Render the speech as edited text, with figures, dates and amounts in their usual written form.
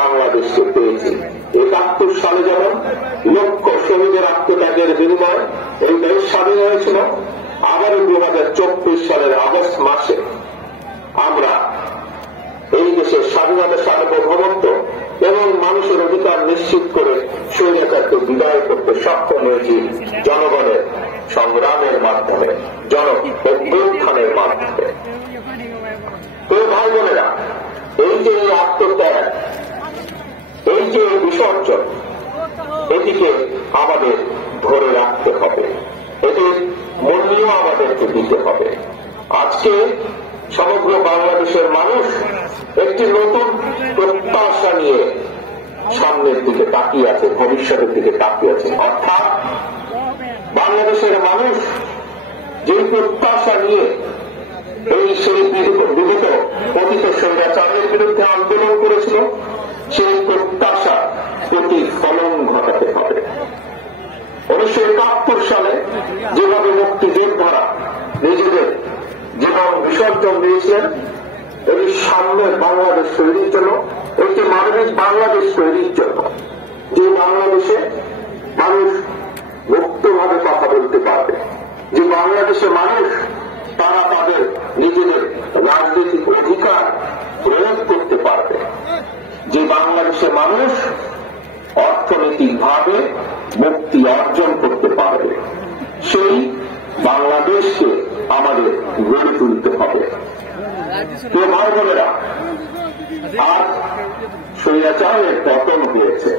বাংলাদেশকে পেয়েছি। ৭১ সালে যেমন লক্ষ শহীদের আত্মত্যাগের বিনিময়ে এই দেশ স্বাধীন হয়েছিল, আবারও 2024 সালের আগস্ট মাসে আমরা এই দেশের স্বাধীনতা, সার্বভৌমত্ব এবং মানুষের অধিকার নিশ্চিত করে স্বৈরাচারকে বিদায় করতে সক্ষম হয়েছি জনগণের সংগ্রামের মাধ্যমে, জন অভ্যুত্থানের মাধ্যমে। তো ভাই বোনেরা, এই যে আত্মত্যাগ, এই যে বিসর্জন, এটিকে আমাদের ধরে রাখতে হবে, এটির মূল্য আমাদেরকে দিতে হবে। আজকে সমগ্র বাংলাদেশের মানুষ একটি নতুন প্রত্যাশা নিয়ে সামনের দিকে তাকিয়ে আছে, ভবিষ্যতের দিকে তাকিয়ে আছে। অর্থাৎ বাংলাদেশের মানুষ যে প্রত্যাশা নিয়ে সেই বিগত পতিত স্বৈরাচারের বিরুদ্ধে আন্দোলন করেছিল, সেই প্রত্যাশা প্রতিফলন ঘটাতে হবে। 1971 সালে যেভাবে মুক্তিযোদ্ধারা নিজেদের জীবন বিসর্জন দিয়েছিলেন, এই সামনের বাংলাদেশ তৈরির জন্য, একটি মানবিক বাংলাদেশ তৈরির জন্য, যে বাংলাদেশে মানুষ মুক্তভাবে কথা বলতে পারবে, যে বাংলাদেশে মানুষ তারা তাদের নিজেদের রাজনৈতিক অধিকার প্রয়োগ করতে পারবে, যে বাংলাদেশে মানুষ অর্থনৈতিকভাবে মুক্তি অর্জন করতে পারবে, সেই বাংলাদেশকে আমাদের গড়ে তুলতে হবে। তো ভাই বোনেরা, আজ স্বৈরাচারের পতন হয়েছে।